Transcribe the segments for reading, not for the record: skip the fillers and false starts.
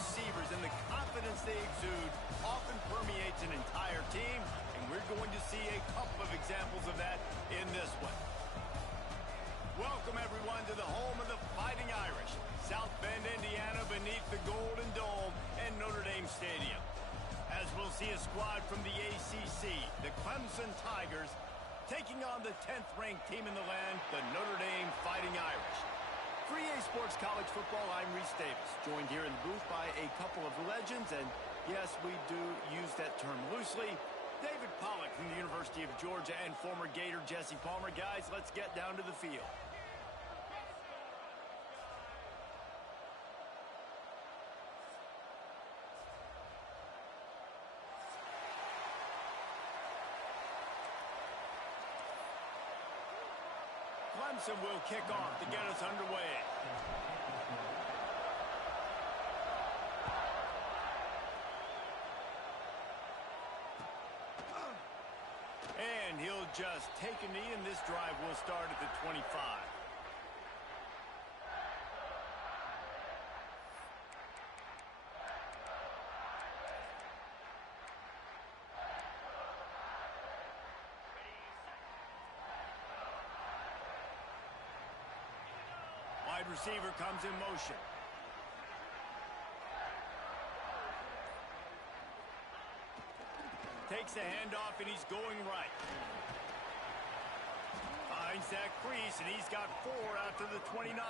receivers and the confidence they exude often permeates an entire team, and we're going to see a couple of examples of that in this one. Welcome, everyone, to the home of the Fighting Irish, South Bend, Indiana, beneath the Golden Dome and Notre Dame Stadium. As we'll see a squad from the ACC, the Clemson Tigers, taking on the 10th-ranked team in the land, the Notre Dame Fighting Irish. For EA Sports College Football, I'm Reese Davis, joined here in the booth by a couple of legends, and yes, we do use that term loosely. David Pollack from the University of Georgia and former Gator Jesse Palmer. Guys, let's get down to the field. Clemson will kick off to get us underway. And he'll just take a knee, and this drive will start at the 25. Wide receiver comes in motion. Takes the handoff, and he's going right. Finds that crease, and he's got 4 out to the 29.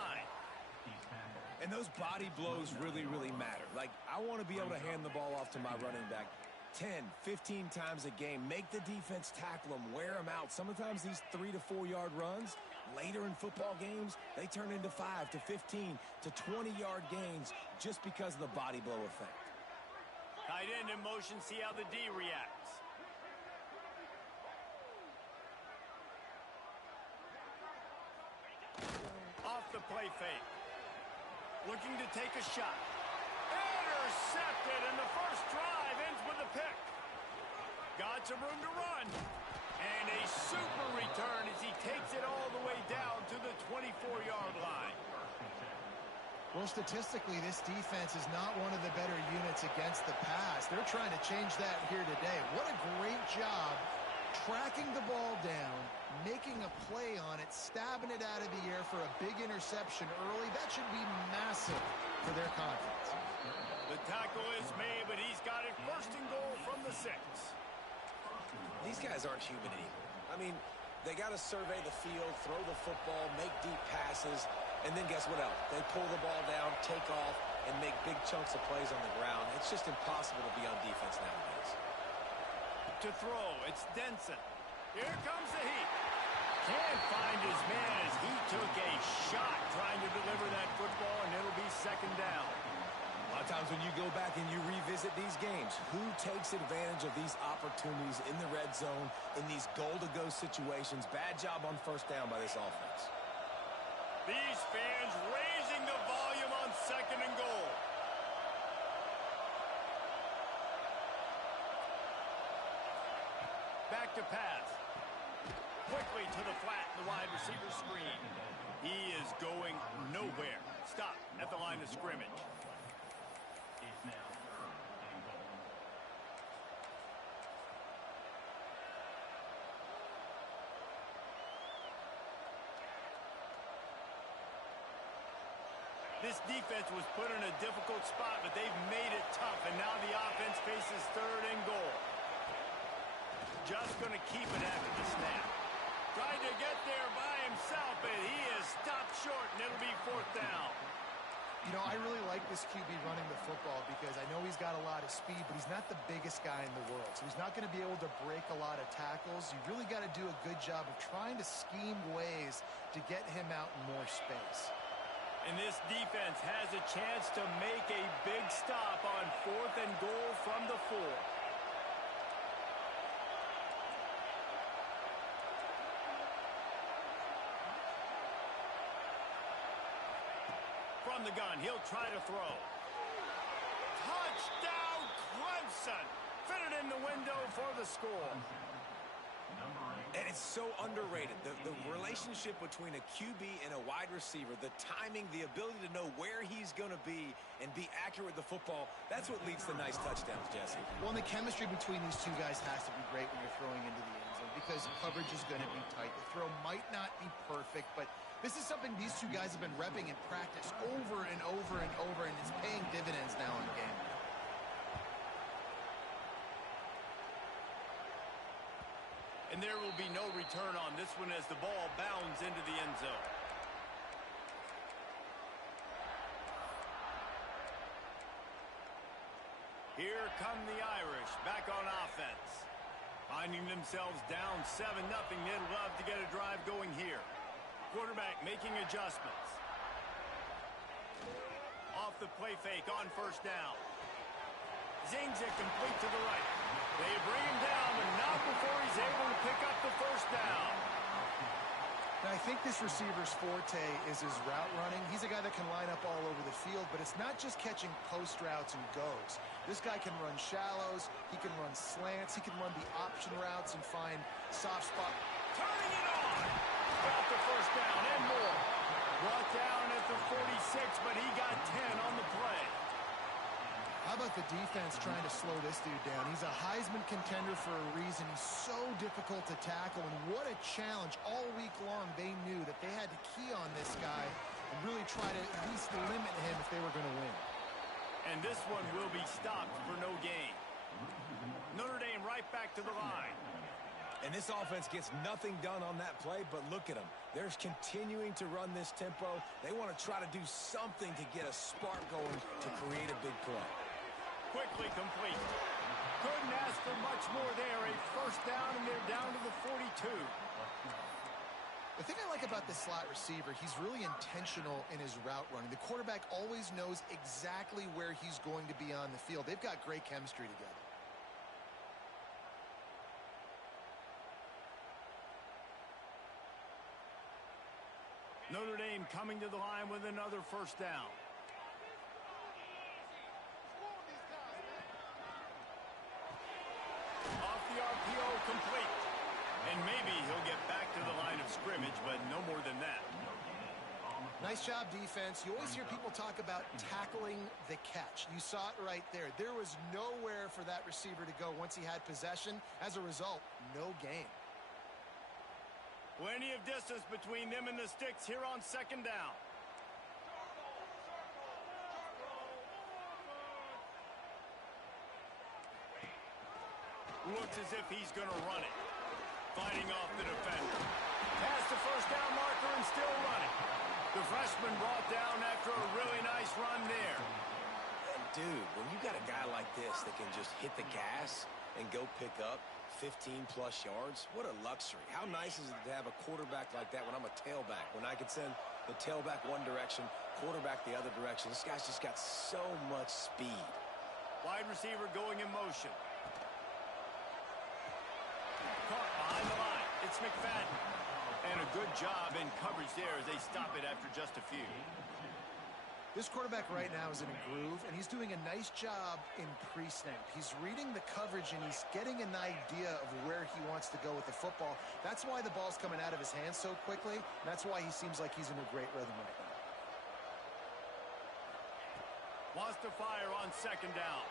And those body blows really, really matter. Like, I want to be able to hand the ball off to my running back 10, 15 times a game. Make the defense tackle them, wear them out. Sometimes these 3 to 4 yard runs, later in football games, they turn into 5 to 15 to 20-yard gains just because of the body blow effect. Tight end in motion, see how the D reacts. Off the play fake. Looking to take a shot. Intercepted, and the first drive ends with a pick. Got some room to run. And a super return as he takes it all the way down to the 24-yard line. Well, statistically, this defense is not one of the better units against the pass. They're trying to change that here today. What a great job tracking the ball down, making a play on it, stabbing it out of the air for a big interception early. That should be massive for their confidence. The tackle is made, but he's got it first and goal from the 6. These guys aren't human anymore. I mean, they got to survey the field, throw the football, make deep passes, and then guess what else? They pull the ball down, take off, and make big chunks of plays on the ground. It's just impossible to be on defense nowadays. To throw, it's Denson. Here comes the heat. Can't find his man as he took a shot trying to deliver that football, and it'll be second down. A lot of times when you go back and you revisit these games, who takes advantage of these opportunities in the red zone, in these goal-to-go situations? Bad job on first down by this offense. These fans raising the volume on second and goal. Back to pass. Quickly to the flat, the wide receiver screen. He is going nowhere. Stop at the line of scrimmage. This defense was put in a difficult spot, but they've made it tough, and now the offense faces third and goal. Just going to keep it after the snap. Tried to get there by himself, but he is stopped short, and it'll be fourth down. You know, I really like this QB running the football because I know he's got a lot of speed, but he's not the biggest guy in the world. So he's not going to be able to break a lot of tackles. You really got to do a good job of trying to scheme ways to get him out in more space. And this defense has a chance to make a big stop on fourth and goal from the 4. From the gun, he'll try to throw. Touchdown, Clemson! Fitted in the window for the score. Number 8. And it's so underrated. The relationship between a QB and a wide receiver, the timing, the ability to know where he's going to be and be accurate with the football, that's what leads to nice touchdowns, Jesse. Well, and the chemistry between these two guys has to be great when you're throwing into the end zone because coverage is going to be tight. The throw might not be perfect, but this is something these two guys have been repping in practice over and over and over, and it's paying dividends now in game. And there will be no return on this one as the ball bounds into the end zone. Here come the Irish back on offense. Finding themselves down 7-0. They'd love to get a drive going here. Quarterback making adjustments. Off the play fake on first down. Zings it complete to the right. They bring him down, but not before he's able to pick up the first down. Now, I think this receiver's forte is his route running. He's a guy that can line up all over the field, but it's not just catching post routes and goes. This guy can run shallows, he can run slants, he can run the option routes and find soft spot. Turning it on. Got the first down and more. Brought down at the 46, but he got 10 on the play. How about the defense trying to slow this dude down? He's a Heisman contender for a reason. He's so difficult to tackle, and what a challenge. All week long, they knew that they had to key on this guy and really try to at least limit him if they were going to win. And this one will be stopped for no gain. Notre Dame right back to the line. And this offense gets nothing done on that play, but look at them. They're continuing to run this tempo. They want to try to do something to get a spark going to create a big play. Quickly complete. Couldn't ask for much more there. A first down, and they're down to the 42. The thing I like about this slot receiver, he's really intentional in his route running. The quarterback always knows exactly where he's going to be on the field. They've got great chemistry together. Notre Dame coming to the line with another first down. Off the RPO, complete. And maybe he'll get back to the line of scrimmage, but no more than that. Nice job, defense. You always hear people talk about tackling the catch. You saw it right there. There was nowhere for that receiver to go once he had possession. As a result, no gain. Plenty of distance between them and the sticks here on second down. Looks as if he's going to run it. Fighting off the defender. Past the first down marker and still running. The freshman brought down after a really nice run there. And dude, when you got a guy like this that can just hit the gas and go pick up 15-plus yards, what a luxury. How nice is it to have a quarterback like that when I'm a tailback? When I could send the tailback one direction, quarterback the other direction. This guy's just got so much speed. Wide receiver going in motion. Caught behind the line. It's McFadden. And a good job in coverage there as they stop it after just a few. This quarterback right now is in a groove, and he's doing a nice job in pre-snap. He's reading the coverage, and he's getting an idea of where he wants to go with the football. That's why the ball's coming out of his hands so quickly. And that's why he seems like he's in a great rhythm right now. Wants to fire on second down.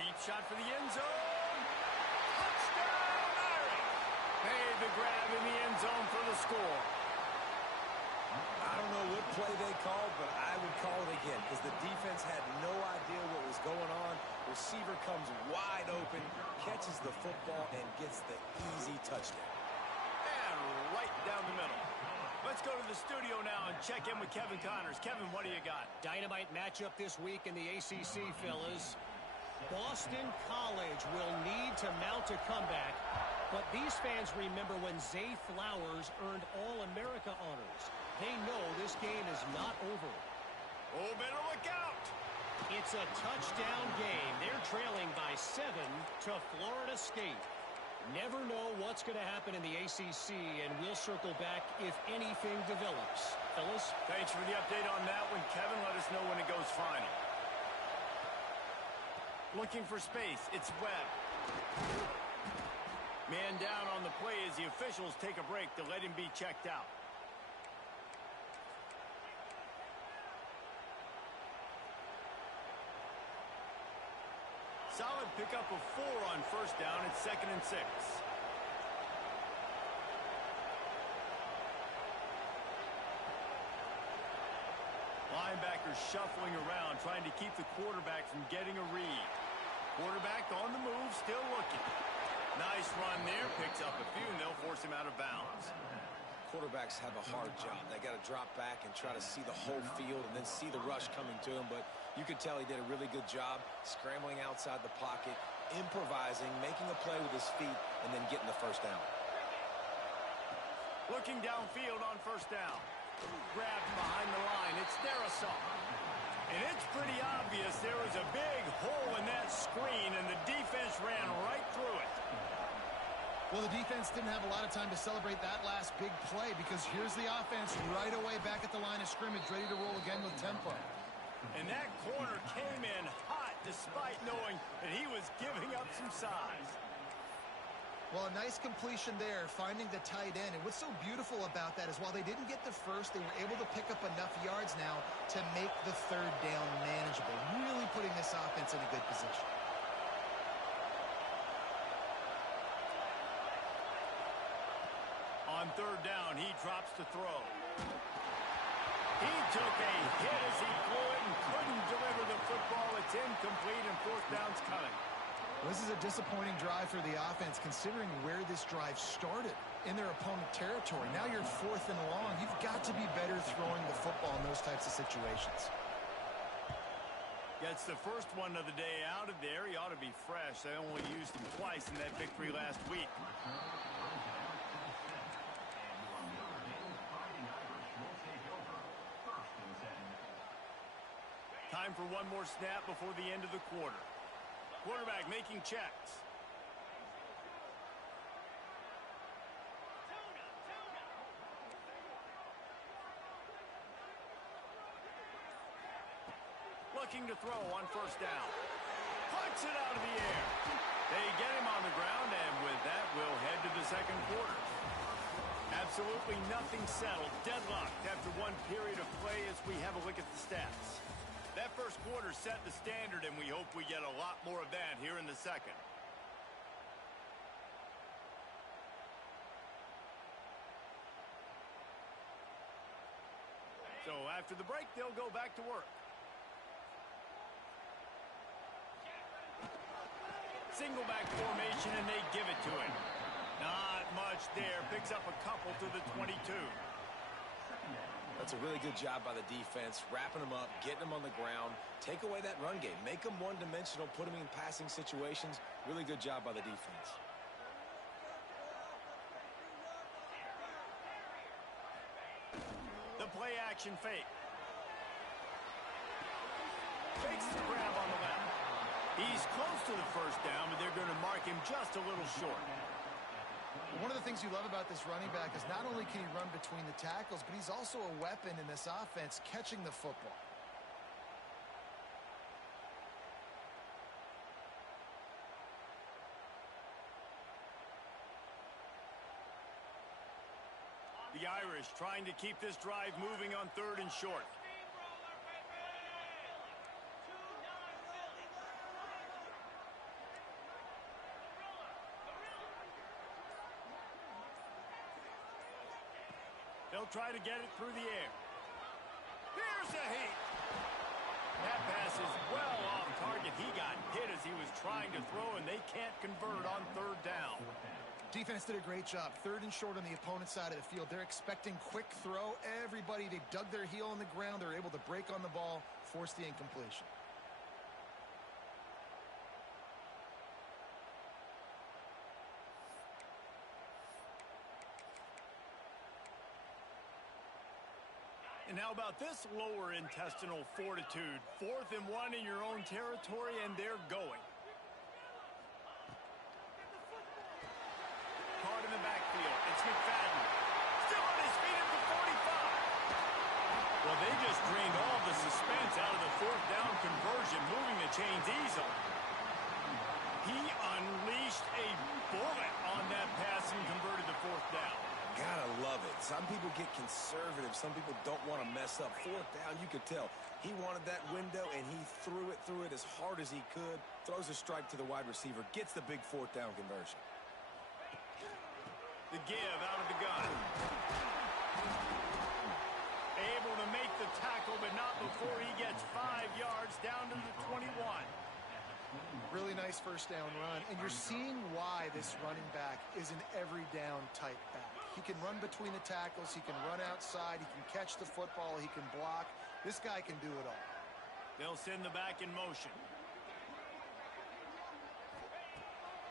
Deep shot for the end zone. Touchdown, Irish! Made the grab in the end zone for the score. I don't know what play they called, but I would call it again because the defense had no idea what was going on. Receiver comes wide open, catches the football, and gets the easy touchdown. And right down the middle. Let's go to the studio now and check in with Kevin Connors. Kevin, what do you got? Dynamite matchup this week in the ACC, fellas. Boston College will need to mount a comeback, but these fans remember when Zay Flowers earned All-America honors. They know this game is not over. Oh, better look out! It's a touchdown game. They're trailing by 7 to Florida State. Never know what's going to happen in the ACC, and we'll circle back if anything develops. Fellas? Thanks for the update on that one, Kevin. Let us know when it goes final. Looking for space. It's Webb. Man down on the play as the officials take a break to let him be checked out. Solid pickup of 4 on first down. It's 2nd and 6. Linebackers shuffling around, trying to keep the quarterback from getting a read. Quarterback on the move, still looking. Nice run there, picks up a few, and they'll force him out of bounds. Quarterbacks have a hard job. They got to drop back and try to see the whole field and then see the rush coming to him. But you could tell he did a really good job scrambling outside the pocket, improvising, making a play with his feet, and then getting the first down. Looking downfield on first down. Grabbed behind the line. It's Darisaw. And it's pretty obvious there was a big hole in that screen, and the defense ran right through it. Well, the defense didn't have a lot of time to celebrate that last big play because here's the offense right away back at the line of scrimmage, ready to roll again with tempo. And that corner came in hot despite knowing that he was giving up some size. Well, a nice completion there, finding the tight end. And what's so beautiful about that is while they didn't get the first, they were able to pick up enough yards now to make the third down manageable, really putting this offense in a good position. On third down, he drops to throw. He took a hit as he threw it and couldn't deliver the football. It's incomplete, and fourth down's coming. Well, this is a disappointing drive for the offense, considering where this drive started in their opponent territory. Now you're 4th and long. You've got to be better throwing the football in those types of situations. Gets the first one of the day out of there. He ought to be fresh. They only used him twice in that victory last week. Time for one more snap before the end of the quarter. Quarterback making checks. Looking to throw on first down. Puts it out of the air. They get him on the ground, and with that, we'll head to the second quarter. Absolutely nothing settled. Deadlocked after one period of play as we have a look at the stats. That first quarter set the standard, and we hope we get a lot more of that here in the second. So after the break, they'll go back to work. Single back formation, and they give it to him. Not much there. Picks up a couple to the 22. That's a really good job by the defense, wrapping them up, getting them on the ground, take away that run game, make them one-dimensional, put them in passing situations. Really good job by the defense. The play action fake. Fakes the grab on the left. He's close to the first down, but they're going to mark him just a little short. One of the things you love about this running back is not only can he run between the tackles, but he's also a weapon in this offense catching the football. The Irish trying to keep this drive moving on third and short. They'll try to get it through the air. Here's a heat. That pass is well off target. He got hit as he was trying to throw, and they can't convert on third down. Defense did a great job. Third and short on the opponent's side of the field. They're expecting quick throw. Everybody, they dug their heel on the ground. They're able to break on the ball, force the incompletion. And how about this lower intestinal fortitude? 4th and 1 in your own territory, and they're going. Caught in the backfield. It's McFadden. Still on his feet at the 45. Well, they just drained all the suspense out of the fourth down conversion, moving the chains easily. He unleashed a bullet on that pass and converted the fourth down. Gotta love it. Some people get conservative. Some people don't want to mess up. Fourth down, you could tell. He wanted that window, and he threw it as hard as he could. Throws a strike to the wide receiver. Gets the big fourth down conversion. The give out of the gun. Able to make the tackle, but not before he gets 5 yards down to the 21. Really nice first down run, and you're seeing why this running back is an every down type back. He can run between the tackles, he can run outside, he can catch the football, he can block. This guy can do it all. They'll send the back in motion.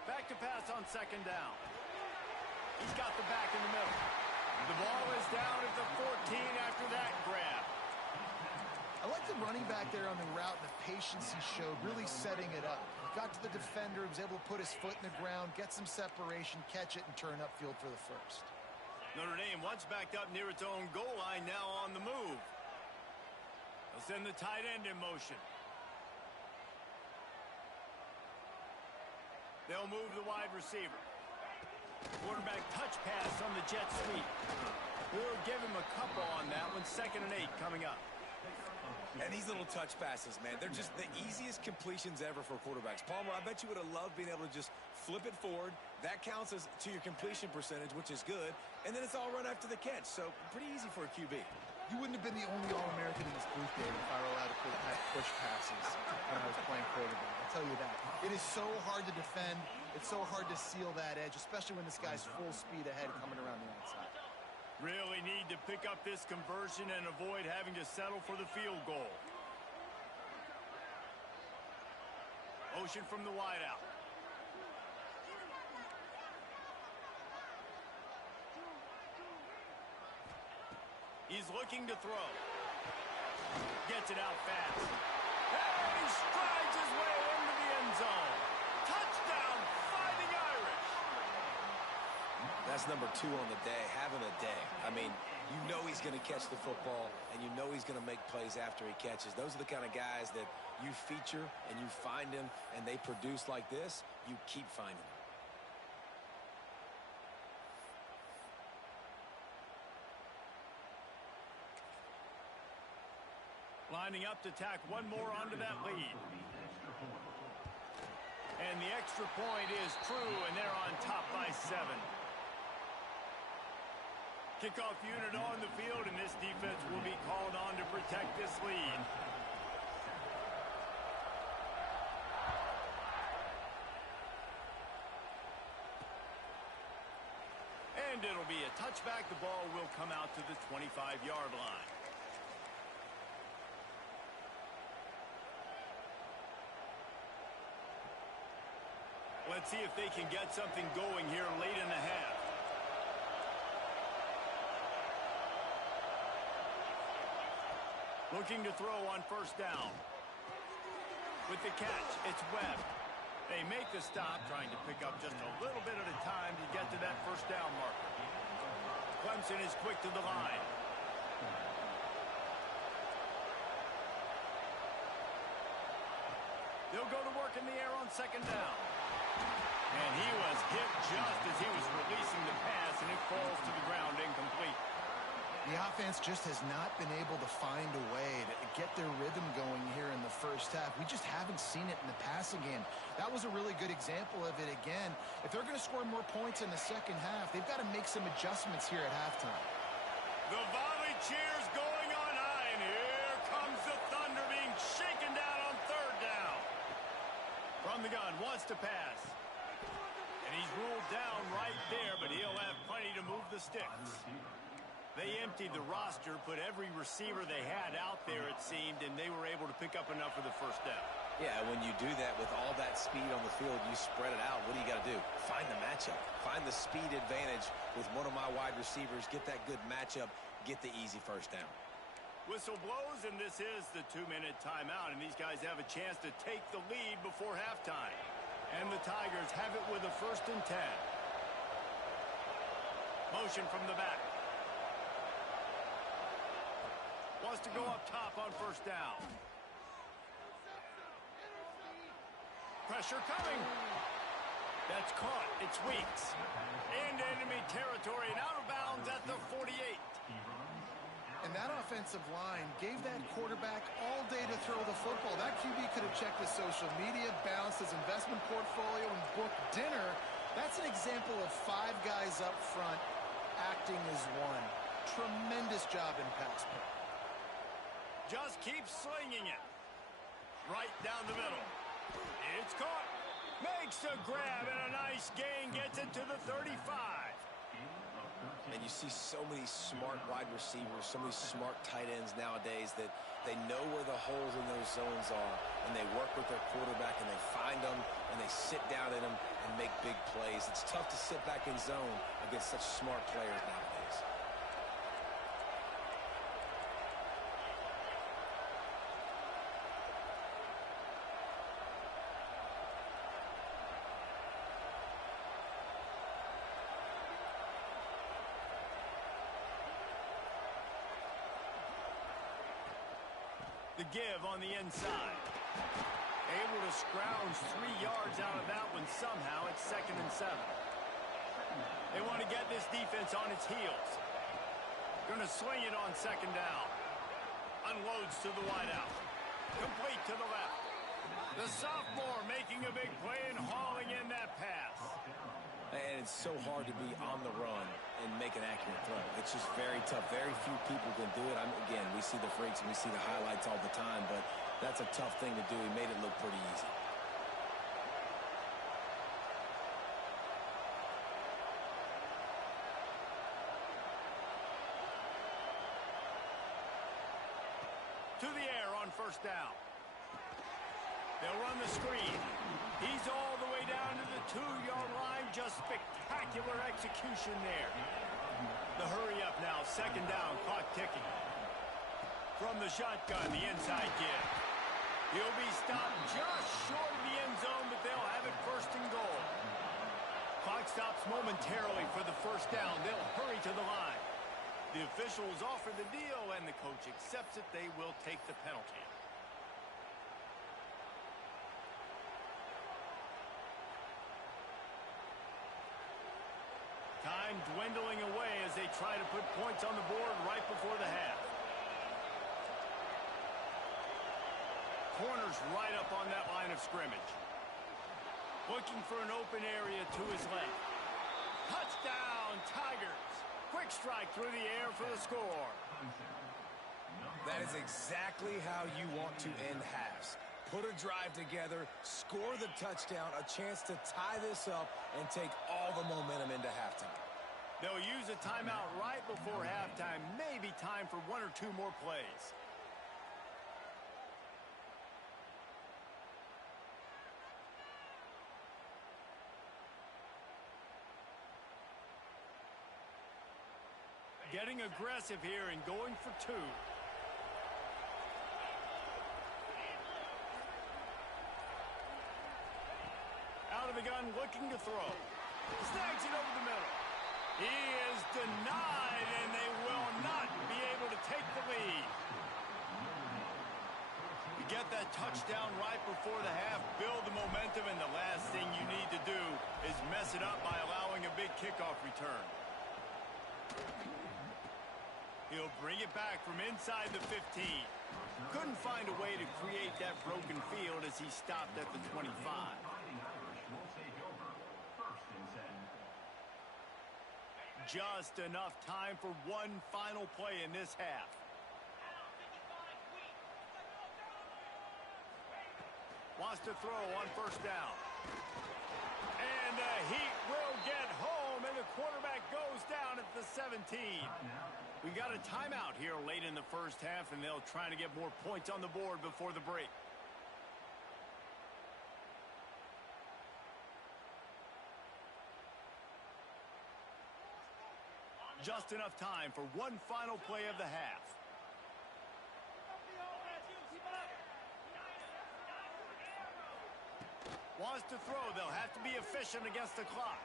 Back to pass on second down. He's got the back in the middle. The ball is down at the 14 after that grab. I like the running back there on the route and the patience he showed, really setting it up. Got to the defender, was able to put his foot in the ground, get some separation, catch it, and turn upfield for the first. Notre Dame once backed up near its own goal line, now on the move. They'll send the tight end in motion. They'll move the wide receiver. Quarterback touch pass on the jet sweep. We'll give him a couple on that one. 2nd and 8 coming up. And these little touch passes, man, they're just the easiest completions ever for quarterbacks. Palmer, I bet you would have loved being able to just flip it forward. That counts as to your completion percentage, which is good. And then it's all run after the catch. So pretty easy for a QB. You wouldn't have been the only All-American in this booth game if I were allowed to push passes when I was playing quarterback. I'll tell you that. It is so hard to defend. It's so hard to seal that edge, especially when this guy's full speed ahead coming around the outside. Really need to pick up this conversion and avoid having to settle for the field goal. Motion from the wideout. He's looking to throw. Gets it out fast. And he strides his way into the end zone. Touchdown, Fighting Irish. That's number 2 on the day, having a day. I mean, you know he's going to catch the football, and you know he's going to make plays after he catches. Those are the kind of guys that you feature and you find him, and they produce like this, you keep finding them. Lining up to tack one more onto that lead. And the extra point is true, and they're on top by 7. Kickoff unit on the field, and this defense will be called on to protect this lead. And it'll be a touchback. The ball will come out to the 25-yard line. Let's see if they can get something going here late in the half. Looking to throw on first down. With the catch, it's Webb. They make the stop, trying to pick up just a little bit at a time to get to that first down marker. Clemson is quick to the line. They'll go to work in the air on second down. And he was hit just as he was releasing the pass, and it falls to the ground incomplete. The offense just has not been able to find a way to get their rhythm going here in the first half. We just haven't seen it in the passing game. That was a really good example of it again. If they're going to score more points in the second half, they've got to make some adjustments here at halftime. The volley cheers going on high, and here comes the Thunder being shaken down on third down. From the gun, wants to pass. And he's ruled down right there, but he'll have plenty to move the sticks. They emptied the roster, put every receiver they had out there, it seemed, and they were able to pick up enough for the first down. Yeah, when you do that with all that speed on the field, you spread it out. What do you got to do? Find the matchup. Find the speed advantage with one of my wide receivers. Get that good matchup. Get the easy first down. Whistle blows, and this is the 2-minute timeout, and these guys have a chance to take the lead before halftime. And the Tigers have it with a 1st and 10. Motion from the back. Wants to go up top on first down. Pressure coming. That's caught. It's Weeks. Into enemy territory and out of bounds at the 48. And that offensive line gave that quarterback all day to throw the football. That QB could have checked his social media, balanced his investment portfolio, and booked dinner. That's an example of 5 guys up front acting as one. Tremendous job in pass play. Just keep slinging it. Right down the middle. It's caught. Makes a grab and a nice gain. Gets it to the 35. And you see so many smart wide receivers, so many smart tight ends nowadays that they know where the holes in those zones are, and they work with their quarterback, and they find them, and they sit down in them and make big plays. It's tough to sit back in zone against such smart players nowadays. The give on the inside. Able to scrounge 3 yards out of that one somehow. It's 2nd and 7. They want to get this defense on its heels. Going to swing it on 2nd down. Unloads to the wideout. Complete to the left. The sophomore making a big play and hauling in that pass. And it's so hard to be on the run and make an accurate throw. It's just very tough. Very few people can do it. Again, we see the freaks and we see the highlights all the time, but that's a tough thing to do. He made it look pretty easy. To the air on 1st down. They'll run the screen. He's all the way down to the 2-yard line. Just spectacular execution there. The hurry up now. 2nd down. Clock ticking. From the shotgun, the inside give. He'll be stopped just short of the end zone, but they'll have it 1st and goal. Clock stops momentarily for the 1st down. They'll hurry to the line. The officials offer the deal, and the coach accepts it. They will take the penalty. Time dwindling away as they try to put points on the board right before the half. Corner's right up on that line of scrimmage. Looking for an open area to his left. Touchdown, Tigers. Quick strike through the air for the score. That is exactly how you want to end halves. Put a drive together, score the touchdown, a chance to tie this up, and take all the momentum into halftime. They'll use a timeout right before halftime. Maybe time for 1 or 2 more plays. Getting aggressive here and going for 2. Out of the gun, looking to throw. Snags it over the middle. He is denied, and they will not be able to take the lead. You get that touchdown right before the half, build the momentum, and the last thing you need to do is mess it up by allowing a big kickoff return. He'll bring it back from inside the 15. Couldn't find a way to create that broken field as he stopped at the 25. Just enough time for one final play in this half. Wants to throw on 1st down. And the Heat will get home, and the quarterback goes down at the 17. We got a timeout here late in the 1st half, and they'll try to get more points on the board before the break. Just enough time for one final play of the half. Wants to throw. They'll have to be efficient against the clock.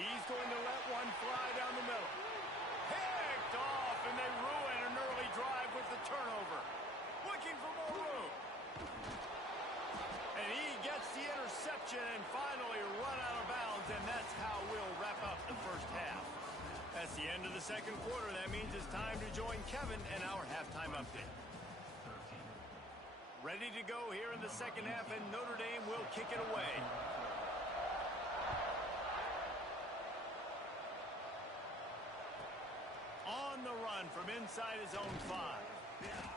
He's going to let one fly down the middle. Picked off, and they ruin an early drive with the turnover. Looking for more room. And he gets the interception and finally run out of bounds. second quarter. That means it's time to join Kevin and our halftime update. Ready to go here in the second half, and Notre Dame will kick it away. On the run from inside his own 5.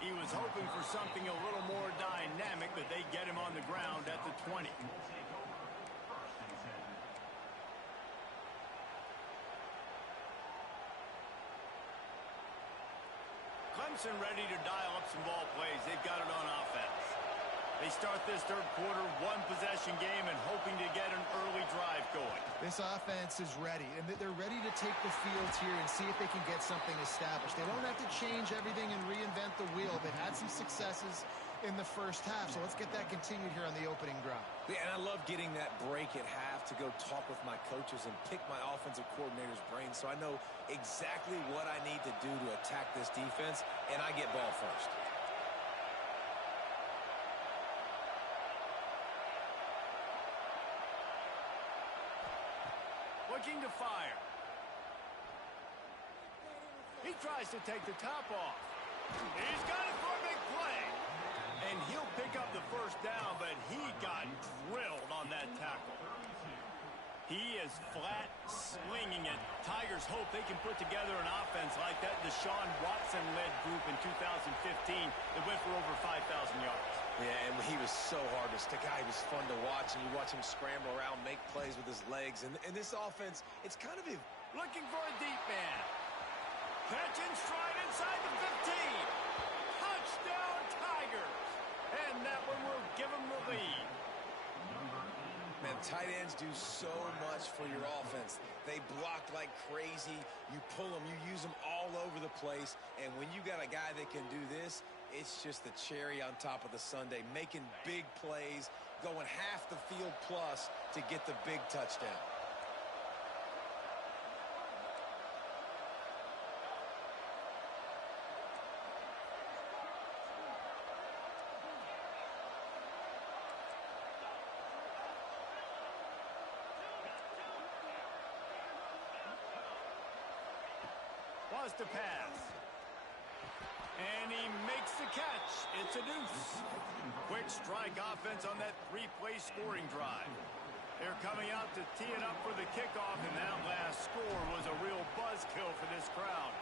He was hoping for something a little more dynamic, but they get him on the ground at the 20. Clemson ready to dial up some ball plays. They've got it on offense. They start this third quarter, one-possession game, and hoping to get an early drive going. This offense is ready, and they're ready to take the field here and see if they can get something established. They don't have to change everything and reinvent the wheel. They've had some successes in the first half, so let's get that continued here on the opening drive. Yeah, and I love getting that break at half to go talk with my coaches and pick my offensive coordinator's brain so I know exactly what I need to do to attack this defense, and I get ball first. Looking to fire. He tries to take the top off. He's got it for a big play. And he'll pick up the first down, but he got drilled on that tackle. He is flat slinging it. Tigers hope they can put together an offense like that Deshaun Watson-led group in 2015 that went for over 5,000 yards. Yeah, and he was so hard to stick out. He was fun to watch, and you watch him scramble around, make plays with his legs. And this offense, it's kind of looking for a deep man. Catch and stride inside the 15. Touchdown, Tigers. And that one will give them the lead. Man, tight ends do so much for your offense. They block like crazy. You pull them, you use them all over the place. And when you got a guy that can do this, it's just the cherry on top of the sundae, making big plays, going half the field plus to get the big touchdown. Was to pass. And he makes the catch. It's a deuce. Quick strike offense on that three-play scoring drive. They're coming out to tee it up for the kickoff, and that last score was a real buzzkill for this crowd.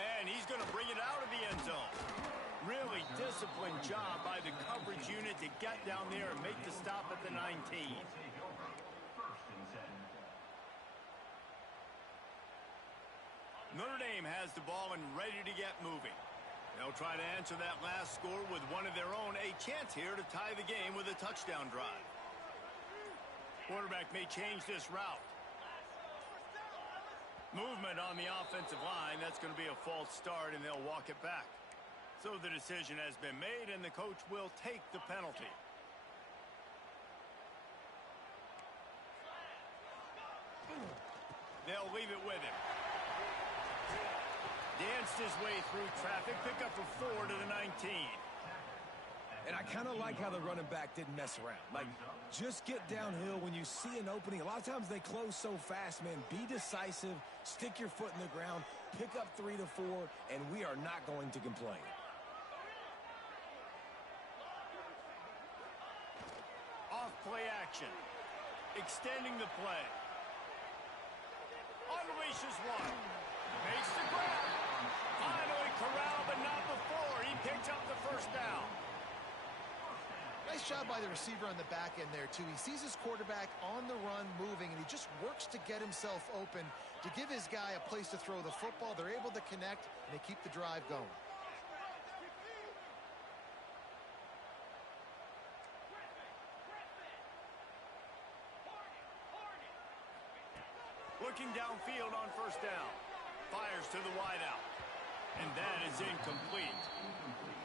And he's going to bring it out of the end zone. Really disciplined job by the coverage unit to get down there and make the stop at the 19. Notre Dame has the ball and ready to get moving. They'll try to answer that last score with one of their own. A chance here to tie the game with a touchdown drive. Quarterback may change this route. Movement on the offensive line. That's going to be a false start, and they'll walk it back. So the decision has been made, and the coach will take the penalty. They'll leave it with him. Danced his way through traffic, pick up a 4 to the 19. And I kind of like how the running back didn't mess around. Like, just get downhill when you see an opening. A lot of times they close so fast, man. Be decisive, stick your foot in the ground, pick up 3 to 4, and we are not going to complain. Off play action. Extending the play. Unleashes one. Makes the grab. Finally corralled, but not before. He picks up the first down. Nice job by the receiver on the back end there, too. He sees his quarterback on the run moving, and he just works to get himself open to give his guy a place to throw the football. They're able to connect, and they keep the drive going. Looking downfield on first down. Fires to the wideout. And that is incomplete.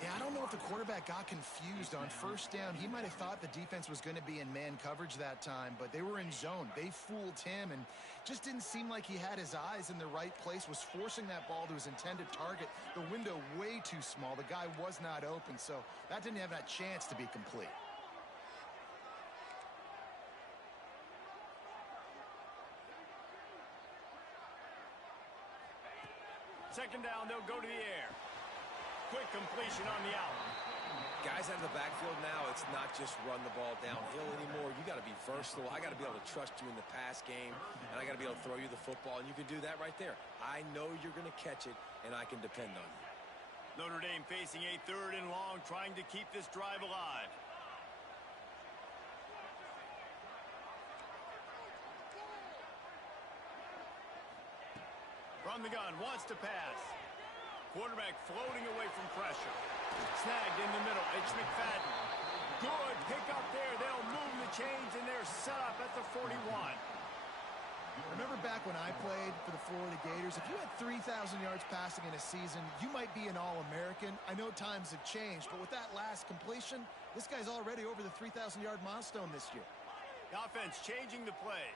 Yeah, I don't know if the quarterback got confused on first down. He might have thought the defense was going to be in man coverage that time, but they were in zone. They fooled him and just didn't seem like he had his eyes in the right place, was forcing that ball to his intended target. The window way too small. The guy was not open, so that didn't have that chance to be complete. Second down, they'll go to the air. Quick completion on the out. Guys out of the backfield now, it's not just run the ball downhill anymore. You got to be versatile. I got to be able to trust you in the pass game, and I got to be able to throw you the football, and you can do that right there. I know you're going to catch it, and I can depend on you. Notre Dame facing a 3rd and long, trying to keep this drive alive. From the gun, wants to pass. Quarterback floating away from pressure. Snagged in the middle. It's McFadden. Good pick up there. They'll move the chains, and they're set up at the 41. Remember back when I played for the Florida Gators, if you had 3,000 yards passing in a season, you might be an All-American. I know times have changed, but with that last completion, this guy's already over the 3,000-yard milestone this year. The offense changing the play.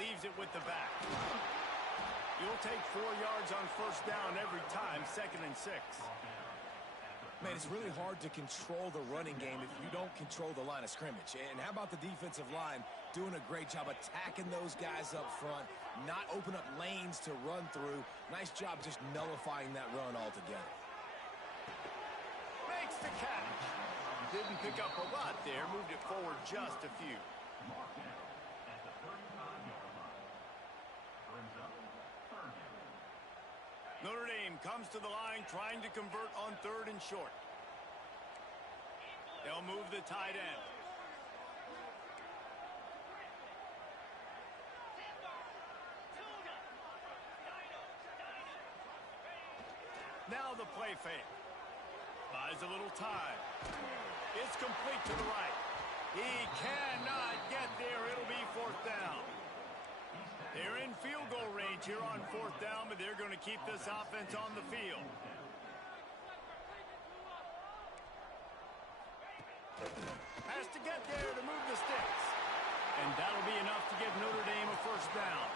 Leaves it with the back. You'll take 4 yards on first down every time, 2nd and 6. Man, it's really hard to control the running game if you don't control the line of scrimmage. And how about the defensive line doing a great job attacking those guys up front, not open up lanes to run through. Nice job just nullifying that run altogether. Makes the catch. Didn't pick up a lot there, moved it forward just a few. Notre Dame comes to the line trying to convert on 3rd and short. They'll move the tight end. Now the play fake. Buys a little time. It's complete to the right. He cannot get there. It'll be 4th down. They're in field goal range here on 4th down, but they're going to keep this offense on the field. Has to get there to move the sticks. And that'll be enough to give Notre Dame a first down.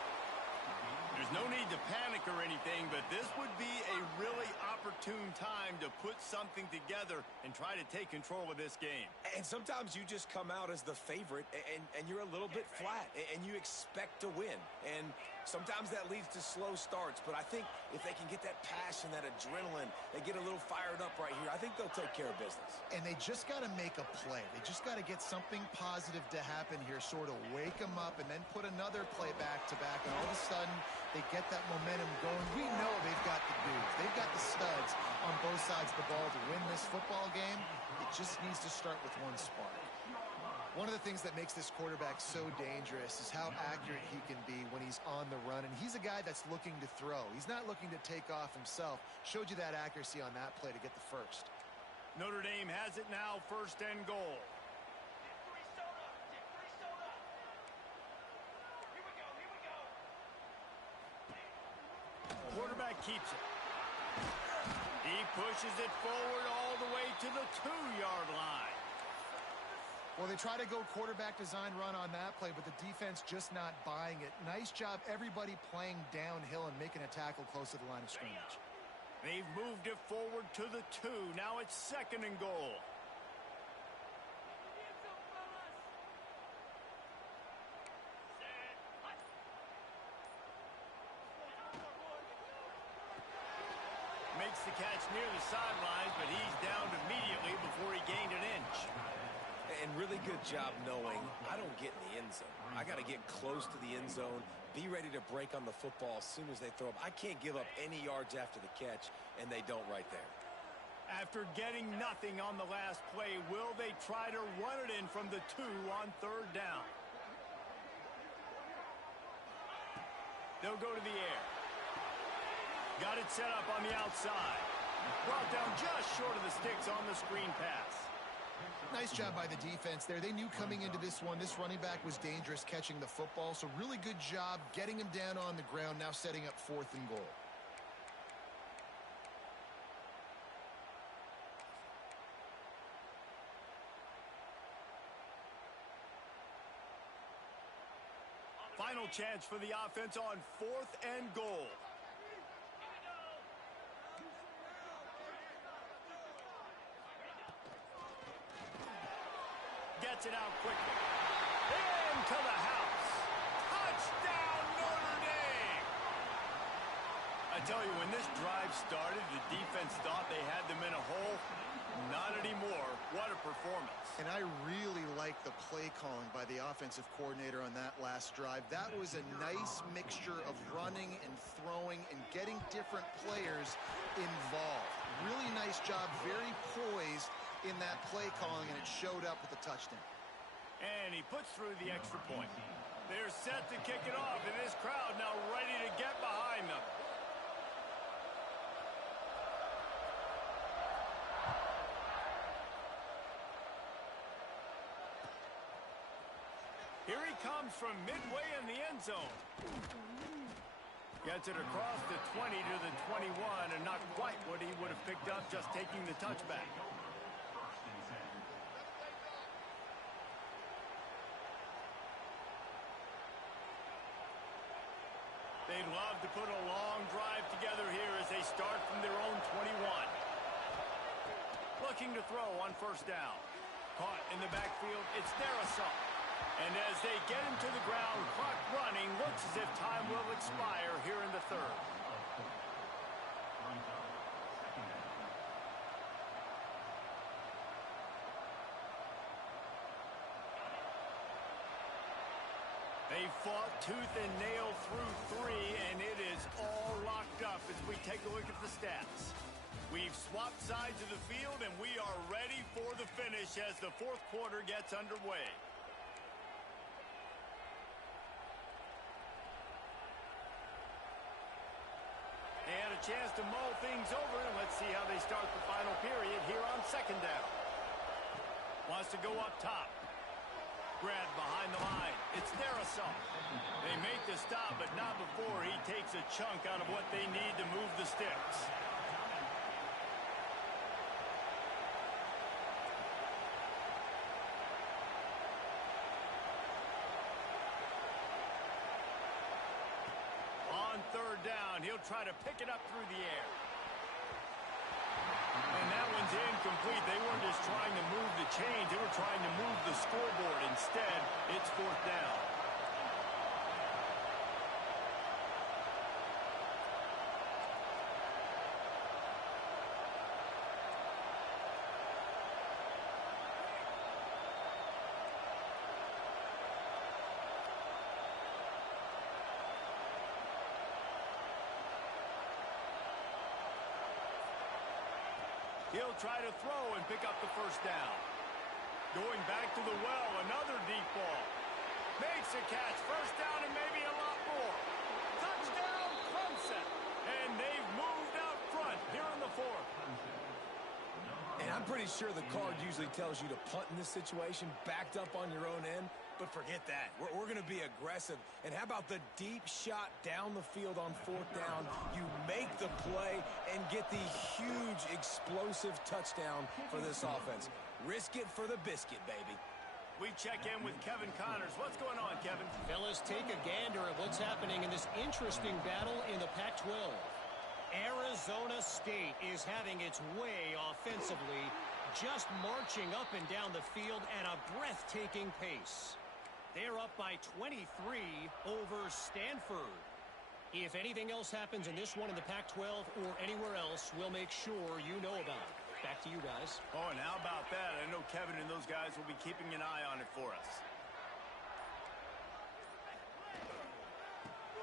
There's no need to panic or anything, but this would be a really opportune time to put something together and try to take control of this game. And sometimes you just come out as the favorite, and you're a little bit flat, and you expect to win. And sometimes that leads to slow starts, but I think if they can get that passion, that adrenaline, they get a little fired up right here, I think they'll take care of business. And they just got to make a play. They just got to get something positive to happen here, sort of wake them up, and then put another play back-to-back, and all of a sudden they get that momentum going. We know they've got the dudes. They've got the studs on both sides of the ball to win this football game. It just needs to start with one spark. One of the things that makes this quarterback so dangerous is how accurate he can be when he's on the run. And he's a guy that's looking to throw. He's not looking to take off himself. Showed you that accuracy on that play to get the first. Notre Dame has it now, 1st and goal. Quarterback keeps it. He pushes it forward all the way to the 2-yard line. Well, they try to go quarterback design run on that play, but the defense just not buying it. Nice job, everybody playing downhill and making a tackle close to the line of scrimmage. They've moved it forward to the 2. Now it's 2nd and goal. Makes the catch near the sidelines, but he's downed immediately before he gained an inch. And really good job knowing I don't get in the end zone. I got to get close to the end zone, be ready to break on the football as soon as they throw up. I can't give up any yards after the catch, and they don't right there. After getting nothing on the last play, will they try to run it in from the 2 on 3rd down? They'll go to the air. Got it set up on the outside. Brought down just short of the sticks on the screen pass. Nice job by the defense there. They knew coming into this one, this running back was dangerous catching the football, so really good job getting him down on the ground, now setting up 4th and goal. Final chance for the offense on 4th and goal. Gets it out quickly. Into the house. Touchdown, Notre Dame! I tell you, when this drive started, the defense thought they had them in a hole. Not anymore. What a performance. And I really like the play calling by the offensive coordinator on that last drive. That was a nice mixture of running and throwing and getting different players involved. Really nice job, very poised in that play calling, and it showed up with a touchdown. And he puts through the extra point. They're set to kick it off, and this crowd now ready to get behind them. Here he comes from midway in the end zone. Gets it across the 20 to the 21, and not quite what he would have picked up just taking the touchback. They'd love to put a long drive together here as they start from their own 21. Looking to throw on first down. Caught in the backfield, it's their assault. And as they get him to the ground, clock running, looks as if time will expire here in the third. They fought tooth and nail through three, and it is all locked up as we take a look at the stats. We've swapped sides of the field, and we are ready for the finish as the fourth quarter gets underway. They had a chance to mull things over, and let's see how they start the final period here on second down. Wants to go up top. Grab behind the line. It's their assault. They make the stop, but not before he takes a chunk out of what they need to move the sticks. On third down, he'll try to pick it up through the air. And that one's incomplete. They weren't just trying to move the chains. They were trying to move the scoreboard. Instead, it's fourth down. He'll try to throw and pick up the first down. Going back to the well, another deep ball. Makes a catch, first down and maybe a lot more. Touchdown, Clemson. And they've moved out front here in the fourth. And I'm pretty sure the card usually tells you to punt in this situation, backed up on your own end. But forget that. We're going to be aggressive. And how about the deep shot down the field on fourth down? You make the play and get the huge explosive touchdown for this offense. Risk it for the biscuit, baby. We check in with Kevin Connors. What's going on, Kevin? Fellas, take a gander at what's happening in this interesting battle in the Pac-12. Arizona State is having its way offensively, just marching up and down the field at a breathtaking pace. They're up by 23 over Stanford. If anything else happens in this one in the Pac-12 or anywhere else, we'll make sure you know about it. Back to you guys. Oh, and how about that? I know Kevin and those guys will be keeping an eye on it for us.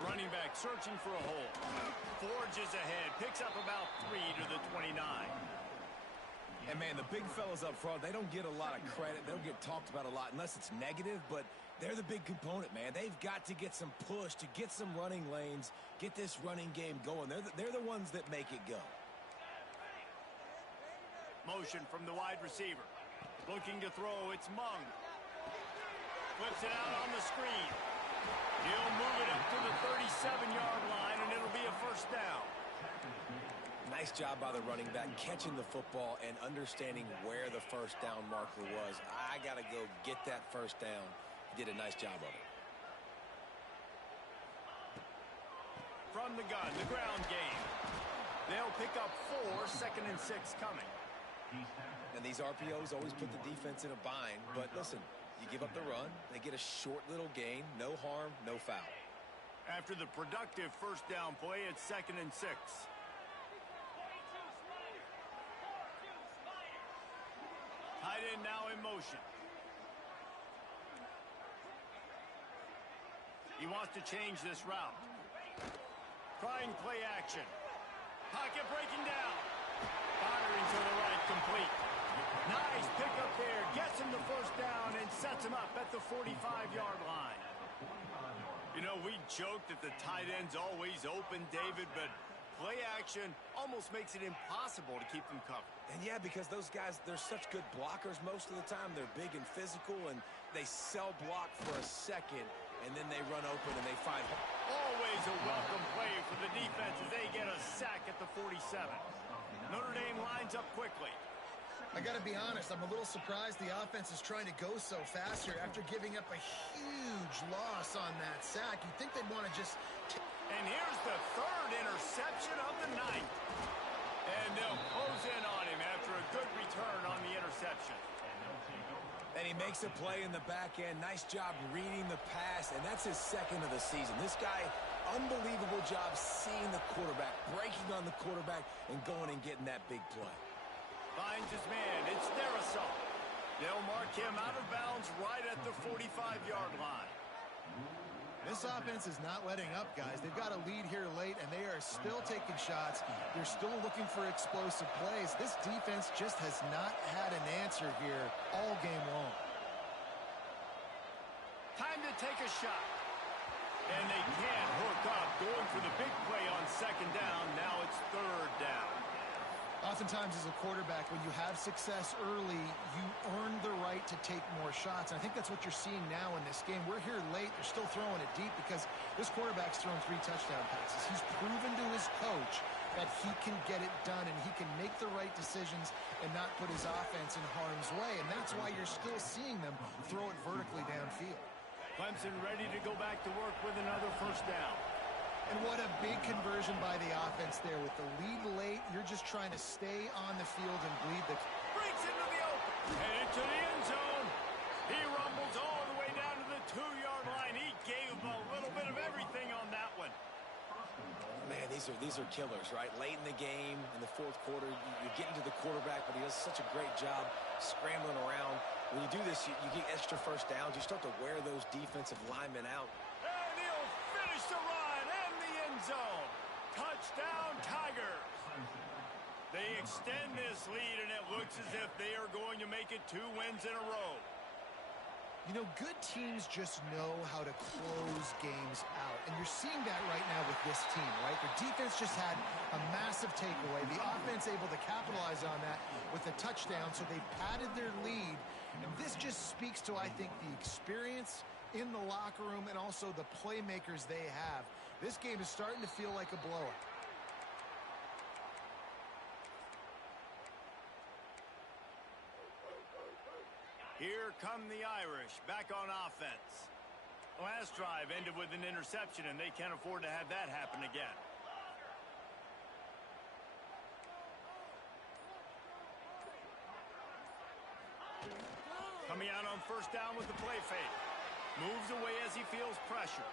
Running back searching for a hole. Forges ahead. Picks up about 3 to the 29. And, man, the big fellas up front, they don't get a lot of credit. They don't get talked about a lot unless it's negative, but they're the big component, man. They've got to get some push, to get some running lanes, get this running game going. They're the ones that make it go. Motion from the wide receiver. Looking to throw, it's Mung. Flips it out on the screen. He'll move it up to the 37-yard line, and it'll be a first down. Nice job by the running back, catching the football and understanding where the first down marker was. I got to go get that first down. He did a nice job of it. From the gun, the ground game. They'll pick up 4, 2nd and 6 coming. And these RPOs always put the defense in a bind. But listen, You give up the run, they get a short little gain, no harm, no foul. After the productive first down play, it's 2nd and 6. Tight end now in motion. He wants to change this route. Trying play action. Pocket breaking down. Firing to the right, complete. Nice pickup there. Gets him the first down and sets him up at the 45-yard line. You know, we joke that the tight end's always open, David, but play action almost makes it impossible to keep them covered. And yeah, because those guys, they're such good blockers most of the time. They're big and physical, and they sell block for a second, and then they run open and they find home. Always a welcome play for the defense as they get a sack at the 47. Notre Dame lines up quickly. I got to be honest, I'm a little surprised the offense is trying to go so fast here after giving up a huge loss on that sack. You'd think they'd want to just... And here's the 3rd interception of the night. And they'll close in on him after a good return on the interception. And he makes a play in the back end. Nice job reading the pass, and that's his 2nd of the season. This guy, unbelievable job seeing the quarterback, breaking on the quarterback, and going and getting that big play. Finds his man. It's their assault. They'll mark him out of bounds right at the 45-yard line. This offense is not letting up, guys. They've got a lead here late, and they are still taking shots. They're still looking for explosive plays. This defense just has not had an answer here all game long. Time to take a shot. And they can't hook up. Going for the big play on 2nd down. Now it's 3rd down. Oftentimes as a quarterback, when you have success early, you earn the right to take more shots. And I think that's what you're seeing now in this game. We're here late. They're still throwing it deep because this quarterback's thrown 3 touchdown passes. He's proven to his coach that he can get it done and he can make the right decisions and not put his offense in harm's way. And that's why you're still seeing them throw it vertically downfield. Clemson ready to go back to work with another first down. And what a big conversion by the offense there. With the lead late, you're just trying to stay on the field and bleed the... Breaks into the open. And into the end zone. He rumbles all the way down to the 2-yard line. He gave a little bit of everything on that one. Man, these are killers, right? Late in the game, in the 4th quarter, you're getting to the quarterback, but he does such a great job scrambling around. When you do this, you get extra first downs. You start to wear those defensive linemen out. And he'll finish the run and the end zone. Touchdown, Tigers. They extend this lead, and it looks as if they are going to make it 2 wins in a row. You know, good teams just know how to close games out. And you're seeing that right now with this team, right? The defense just had a massive takeaway. The offense able to capitalize on that with a touchdown, so they padded their lead. And this just speaks to, I think, the experience in the locker room and also the playmakers they have. This game is starting to feel like a blowout. Here come the Irish, back on offense. Last drive ended with an interception, and they can't afford to have that happen again. Coming out on first down with the play fake. Moves away as he feels pressure.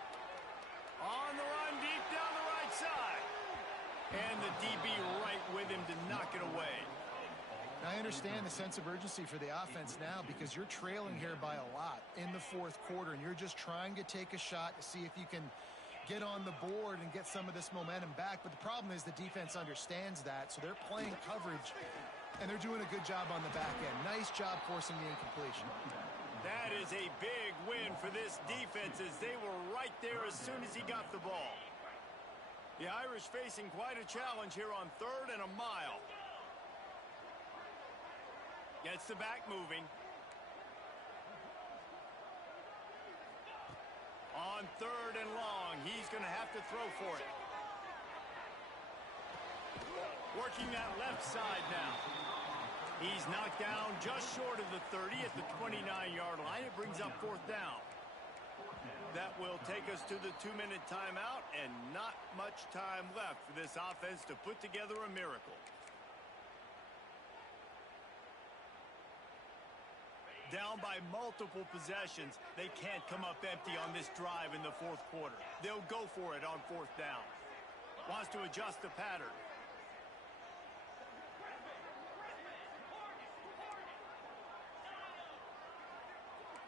On the run, deep down the right side. And the DB right with him to knock it away. I understand the sense of urgency for the offense now because you're trailing here by a lot in the 4th quarter, and you're just trying to take a shot to see if you can get on the board and get some of this momentum back. But the problem is the defense understands that, so they're playing coverage, and they're doing a good job on the back end. Nice job forcing the incompletion. That is a big win for this defense as they were right there as soon as he got the ball. The Irish facing quite a challenge here on 3rd and a mile. Gets the back moving. On 3rd and long, he's going to have to throw for it. Working that left side now. He's knocked down just short of the 30 at the 29-yard line. It brings up 4th down. That will take us to the 2-minute timeout, and not much time left for this offense to put together a miracle. Down by multiple possessions, they can't come up empty on this drive in the fourth quarter. They'll go for it on fourth down. Wants to adjust the pattern.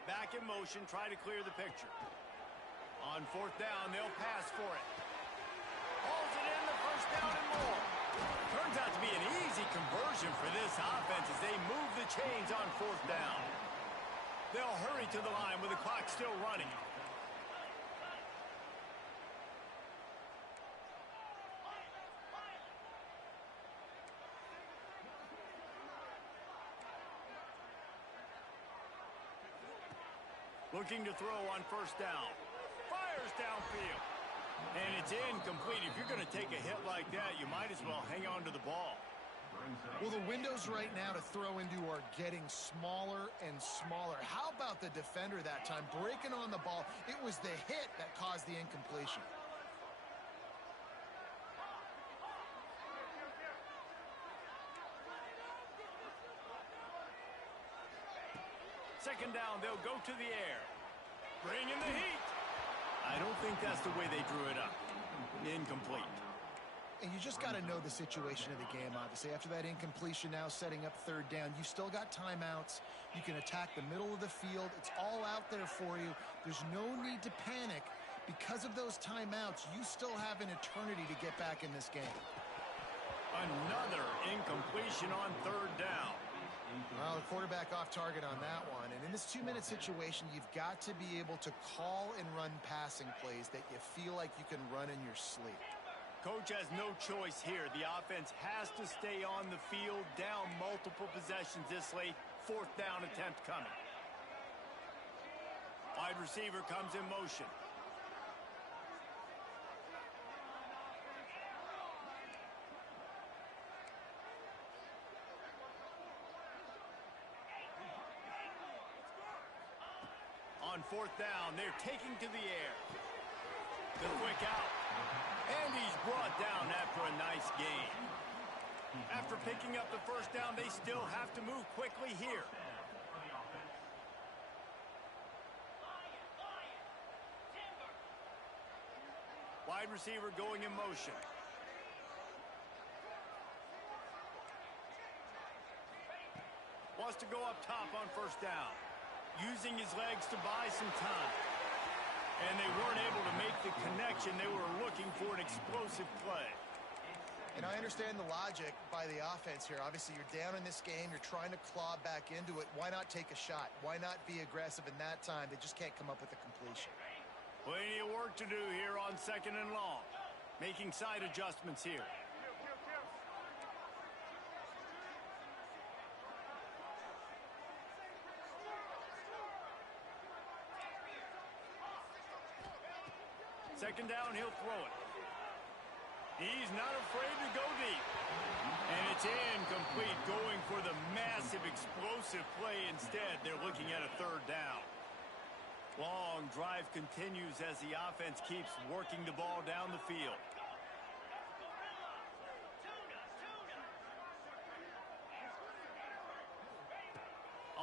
Back in motion, try to clear the picture. On fourth down, they'll pass for it. Hauls it in, the first down and more. Turns out to be an easy conversion for this offense as they move the chains on fourth down. They'll hurry to the line with the clock still running. Looking to throw on first down. Fires downfield. And it's incomplete. If you're going to take a hit like that, you might as well hang on to the ball. Well, the windows right now to throw into are getting smaller and smaller. How about the defender that time breaking on the ball? It was the hit that caused the incompletion. Second down, they'll go to the air. Bring in the heat. I don't think that's the way they drew it up. Incomplete. And you just got to know the situation of the game, obviously. After that incompletion now setting up third down, you've still got timeouts. You can attack the middle of the field. It's all out there for you. There's no need to panic. Because of those timeouts, you still have an eternity to get back in this game. Another incompletion on third down. Well, the quarterback off target on that one. And in this 2-minute situation, you've got to be able to call and run passing plays that you feel like you can run in your sleep. Coach has no choice here. The offense has to stay on the field, down multiple possessions this late. Fourth down attempt coming. Wide receiver comes in motion. On fourth down, they're taking to the air. The quick out. And he's brought down after a nice gain. After picking up the first down, they still have to move quickly here. Wide receiver going in motion. Wants to go up top on first down. Using his legs to buy some time. And they weren't able to make the connection. They were looking for an explosive play. And I understand the logic by the offense here. Obviously, you're down in this game. You're trying to claw back into it. Why not take a shot? Why not be aggressive in that time? They just can't come up with a completion. Plenty of work to do here on second and long. Making side adjustments here. Second down, he'll throw it. He's not afraid to go deep. And it's incomplete, going for the massive explosive play instead. They're looking at a third down. Long drive continues as the offense keeps working the ball down the field.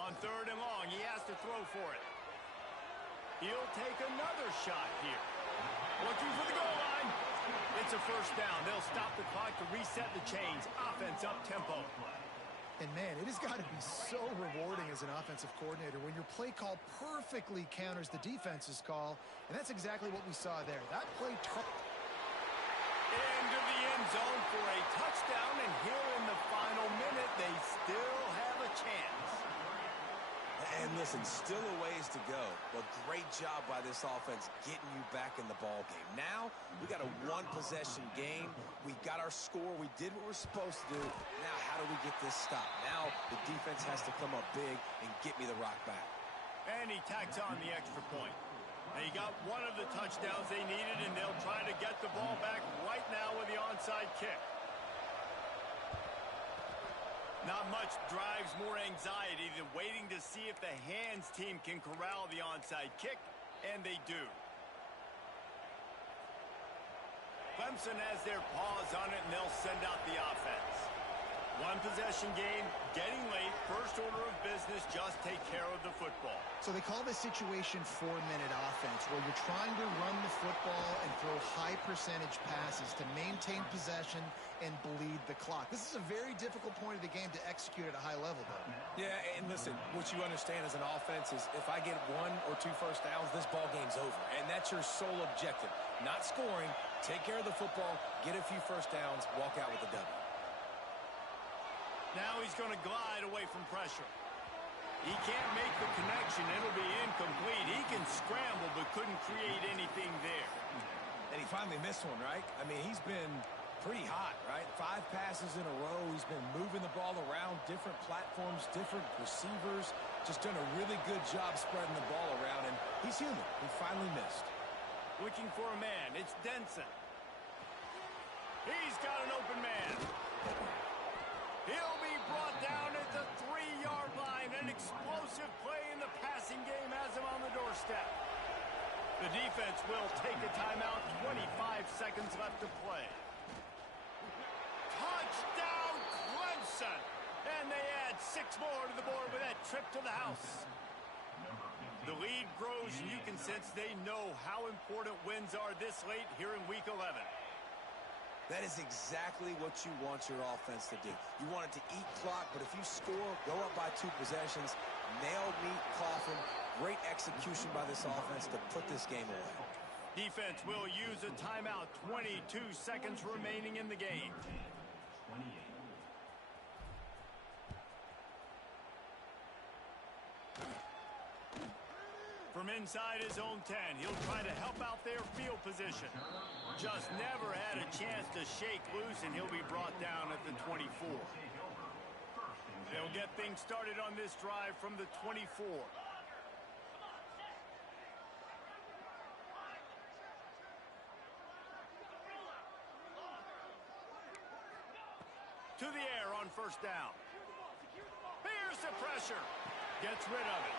On third and long, he has to throw for it. He'll take another shot here. Looking for the goal line. It's a first down. They'll stop the clock to reset the chains. Offense up tempo. And, man, it has got to be so rewarding as an offensive coordinator when your play call perfectly counters the defense's call. And that's exactly what we saw there. That play into the end zone for a touchdown. And here in the final minute, they still have a chance. And listen, still a ways to go, but great job by this offense getting you back in the ball game. Now, we got a one-possession game. We got our score. We did what we're supposed to do. Now, how do we get this stopped? Now, the defense has to come up big and get me the rock back. And he tacks on the extra point. They got one of the touchdowns they needed, and they'll try to get the ball back right now with the onside kick. Not much drives more anxiety than waiting to see if the hands team can corral the onside kick, and they do. Clemson has their paws on it, and they'll send out the offense. One possession game, getting late, first order of business, just take care of the football. So they call this situation 4-minute offense, where you're trying to run the football and throw high percentage passes to maintain possession and bleed the clock. This is a very difficult point of the game to execute at a high level, though. Yeah, and listen, what you understand as an offense is if I get 1 or 2 first downs, this ball game's over. And that's your sole objective. Not scoring, take care of the football, get a few first downs, walk out with a W. Now he's going to glide away from pressure. He can't make the connection. It'll be incomplete. He can scramble but couldn't create anything there. And he finally missed one, right? I mean, he's been pretty hot, right? 5 passes in a row. He's been moving the ball around, different platforms, different receivers. Just done a really good job spreading the ball around, and he's human. He finally missed. Looking for a man. It's Denson. He's got an open man. He'll be brought down at the 3-yard line. An explosive play in the passing game has him on the doorstep. The defense will take a timeout. 25 seconds left to play. Touchdown, Clemson! And they add 6 more to the board with that trip to the house. The lead grows, and you can sense they know how important wins are this late here in Week 11. That is exactly what you want your offense to do. You want it to eat clock, but if you score, go up by 2 possessions, nail meat coffin, great execution by this offense to put this game away. Defense will use a timeout. 22 seconds remaining in the game. From inside his own 10, he'll try to help out their field position. Just never had a chance to shake loose, and he'll be brought down at the 24. They'll get things started on this drive from the 24. To the air on first down. Here's the pressure. Gets rid of it.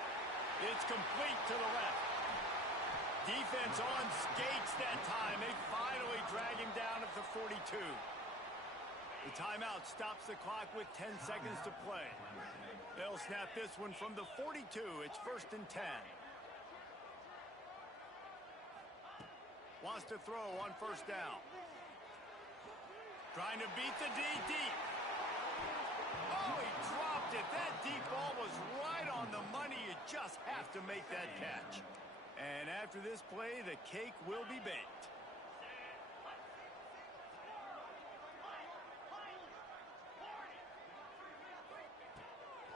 It's complete to the left. Defense on skates that time. They finally drag him down at the 42. The timeout stops the clock with 10 seconds to play. They'll snap this one from the 42. It's 1st and 10. Wants to throw on first down. Trying to beat the D deep. Oh, he dropped it. That deep ball was right on the money. You just have to make that catch. And after this play, the cake will be baked.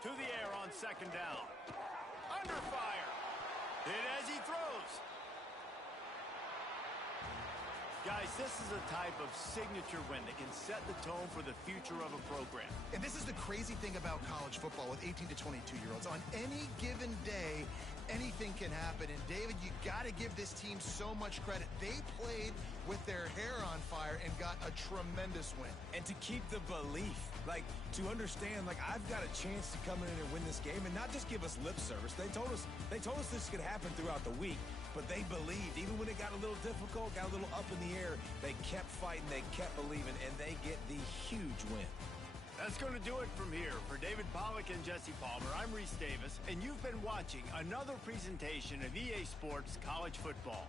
To the air on second down. Under fire. Hit as he throws. Guys, this is a type of signature win that can set the tone for the future of a program. And this is the crazy thing about college football with 18 to 22-year-olds. On any given day, anything can happen. And, David, you got to give this team so much credit. They played with their hair on fire and got a tremendous win. And to keep the belief, like, to understand, like, I've got a chance to come in and win this game and not just give us lip service. They told us this could happen throughout the week, but they believed. Even when it got a little difficult, got a little up in the air, they kept fighting, they kept believing, and they get the huge win. That's going to do it from here. For David Pollack and Jesse Palmer, I'm Reese Davis, and you've been watching another presentation of EA Sports College Football.